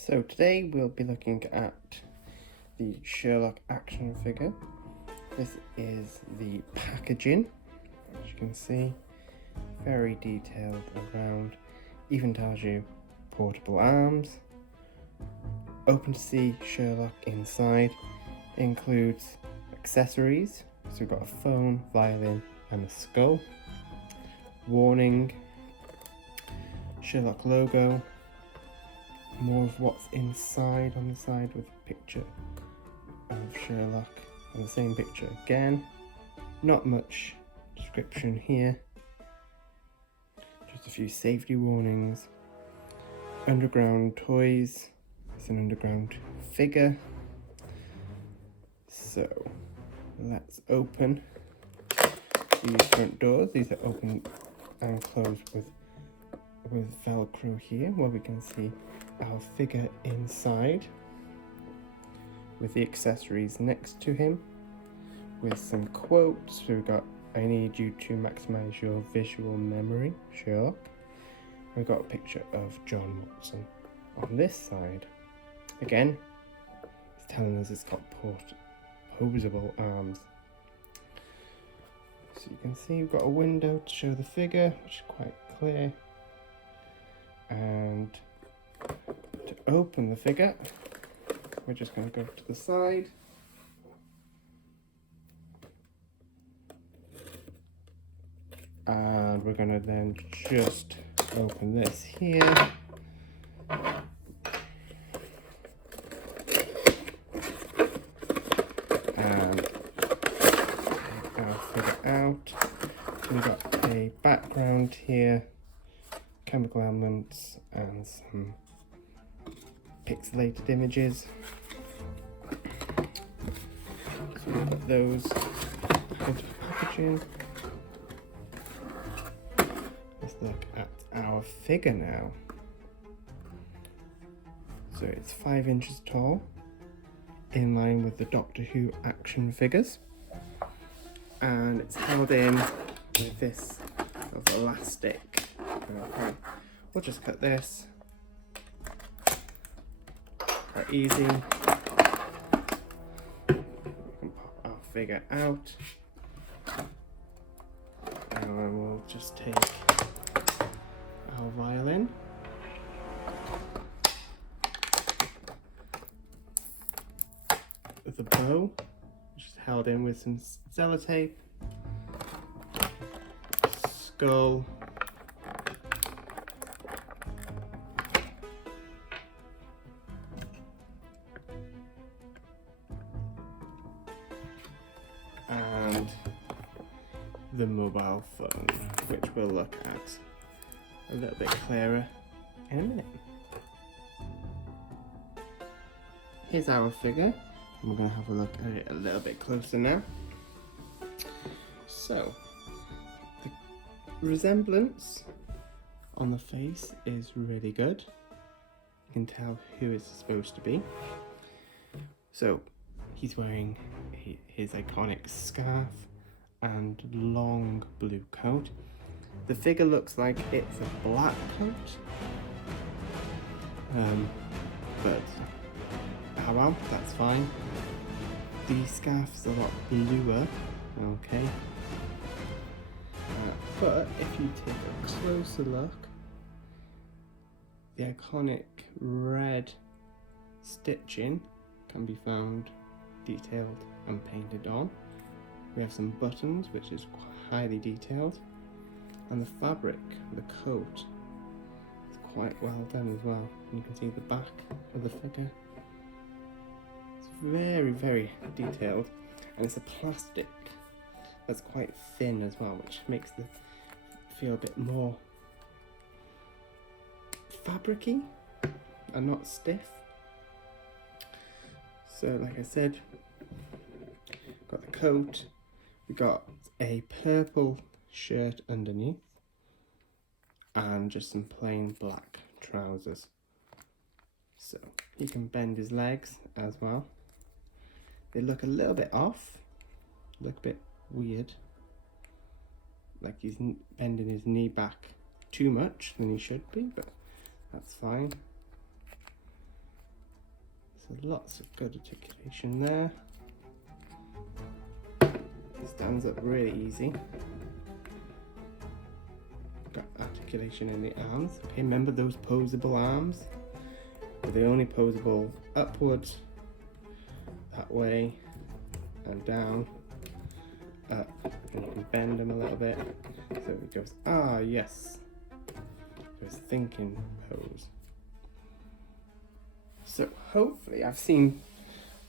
So today we'll be looking at the Sherlock action figure. This is the packaging, as you can see, very detailed around, even tells you portable arms, open to see Sherlock inside, includes accessories, so we've got a phone, violin and a skull, warning, Sherlock logo, more of what's inside on the side with a picture of Sherlock and the same picture again. Not much description here, just a few safety warnings. Underground toys, it's an underground figure. So let's open these front doors. These are open and closed with Velcro here, where we can see our figure inside with the accessories next to him with some quotes. We've got, "I need you to maximize your visual memory, Sherlock." We've got a picture of John Watson on this side. Again, it's telling us it's got Poseable arms. So you can see we've got a window to show the figure, which is quite clear. And to open the figure, we're just going to go to the side. And we're going to then just open this here. And take our figure out. So we've got a background here, chemical elements and some pixelated images. So we'll put those into packaging. Let's look at our figure now. So it's 5 inches tall, in line with the Doctor Who action figures, and it's held in with this sort of elastic. Okay, we'll just cut this. Quite easy. We can pop our figure out, and we'll just take our violin. With a bow, which is held in with some sellotape. Skull. And the mobile phone, which we'll look at a little bit clearer in a minute. Here's our figure, and we're going to have a look at it a little bit closer now. So, the resemblance on the face is really good. You can tell who it's supposed to be. So, he's wearing his iconic scarf and long blue coat. The figure looks like it's a black coat, but oh well, that's fine. The scarf's a lot bluer, okay. But if you take a closer look, the iconic red stitching can be found detailed and painted on. We have some buttons, which is highly detailed, and the fabric, the coat, is quite well done as well. And you can see the back of the figure. It's very, very detailed, and it's a plastic that's quite thin as well, which makes the feel a bit more fabricy and not stiff. So like I said, got the coat, we got a purple shirt underneath and just some plain black trousers. So he can bend his legs as well. They look a little bit off, look a bit weird, like he's bending his knee back too much than he should be, but that's fine. So lots of good articulation there. Stands up really easy. Got articulation in the arms. Okay, remember those poseable arms? They're only poseable upwards, that way, and down, up, and you can bend them a little bit. So it goes, ah, yes. Goes thinking pose. So hopefully, I've seen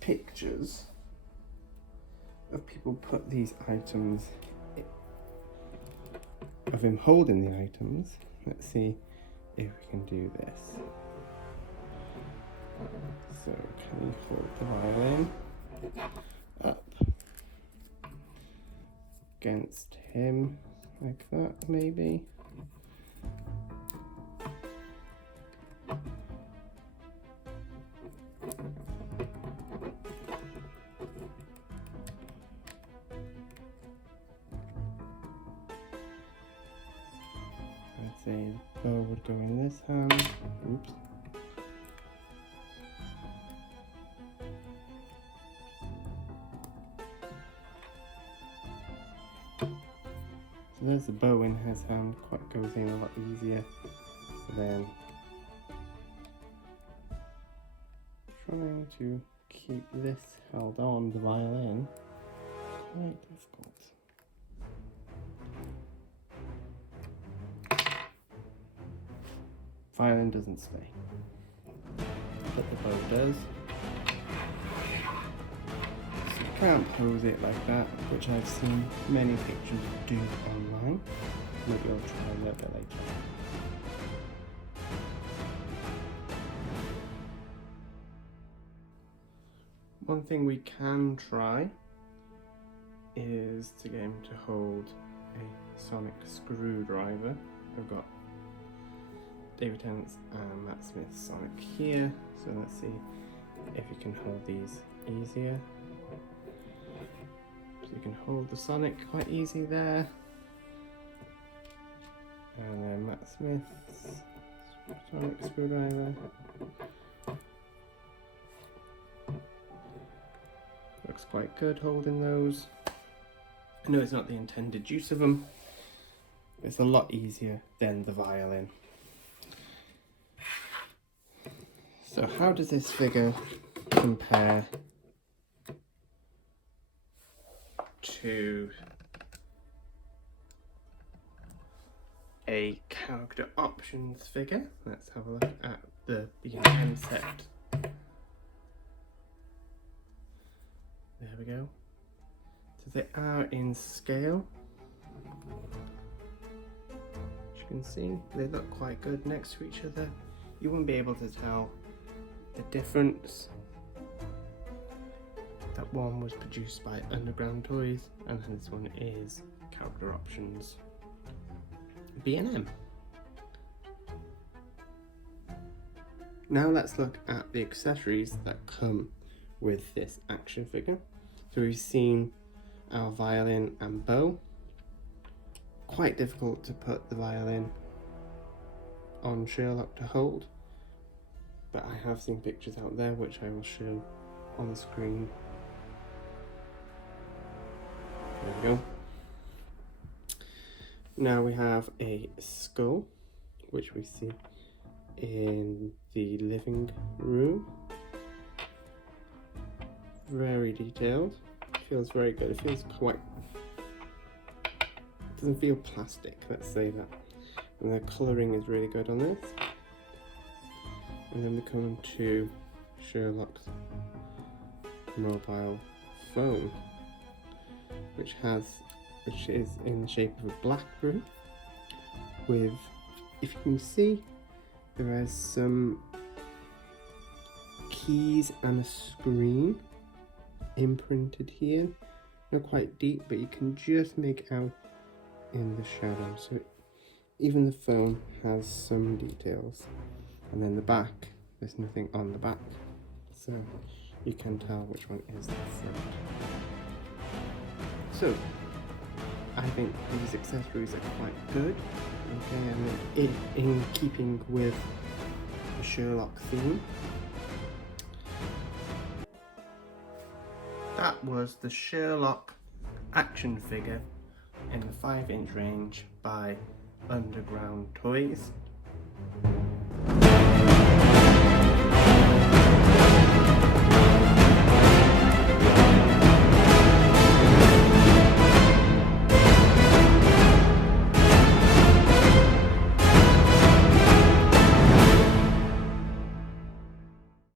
pictures of people put these items, of him holding the items. Let's see if we can do this. So can you hold the violin up against him like that, maybe? I'd say the bow would go in this hand. Oops. So there's the bow in his hand, quite goes in a lot easier than trying to keep this held on the violin. Quite difficult. Violin doesn't stay, but the bow does. So you can't pose it like that, which I've seen many pictures do online. Maybe I'll try a little bit later. One thing we can try is to get him to hold a sonic screwdriver. I've got David Tennant's and Matt Smith's sonic here, so let's see if you can hold these easier. So you can hold the sonic quite easy there, and then Matt Smith's sonic screwdriver. Looks quite good holding those. I know it's not the intended use of them. It's a lot easier than the violin. So how does this figure compare to a character options figure? Let's have a look at the B&M set. There we go. So they are in scale. As you can see, they look quite good next to each other. You won't be able to tell the difference. That one was produced by Underground Toys, and this one is Character Options B&M. Now let's look at the accessories that come with this action figure. So we've seen our violin and bow. Quite difficult to put the violin on Sherlock to hold, but I have seen pictures out there which I will show on the screen. There we go. Now we have a skull, which we see in the living room. Very detailed. Feels very good. It feels quite... It doesn't feel plastic, let's say that. And the colouring is really good on this. And then we come to Sherlock's mobile phone, which is in the shape of a blackberry with, if you can see, there are some keys and a screen imprinted here. Not quite deep, but you can just make out in the shadow. So even the phone has some details. And then the back, there's nothing on the back, so you can tell which one is the front. So I think these accessories are quite good, okay, and in keeping with the Sherlock theme. That was the Sherlock action figure in the 5-inch range by Underground Toys.